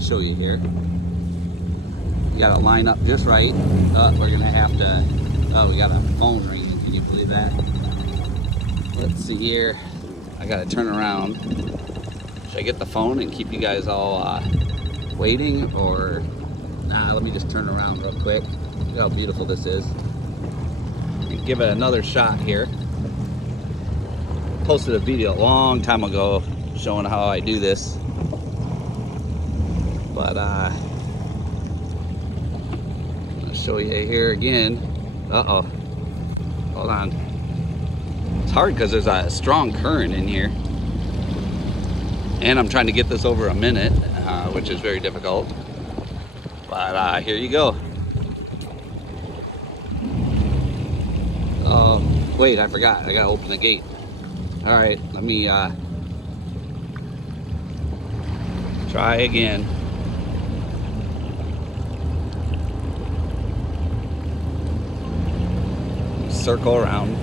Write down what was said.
to show you here. You gotta line up just right. We're gonna have to, we got a phone ringing, can you believe that? Let's see here, I gotta turn around. Should I get the phone and keep you guys all waiting, or, nah, let me just turn around real quick. Look how beautiful this is. And give it another shot here. Posted a video a long time ago showing how I do this, but I'll show you here again. Hold on. It's hard because there's a strong current in here, and I'm trying to get this over a minute, which is very difficult, but here you go. Oh wait, I forgot, I gotta open the gate. All right, let me try again. Circle around.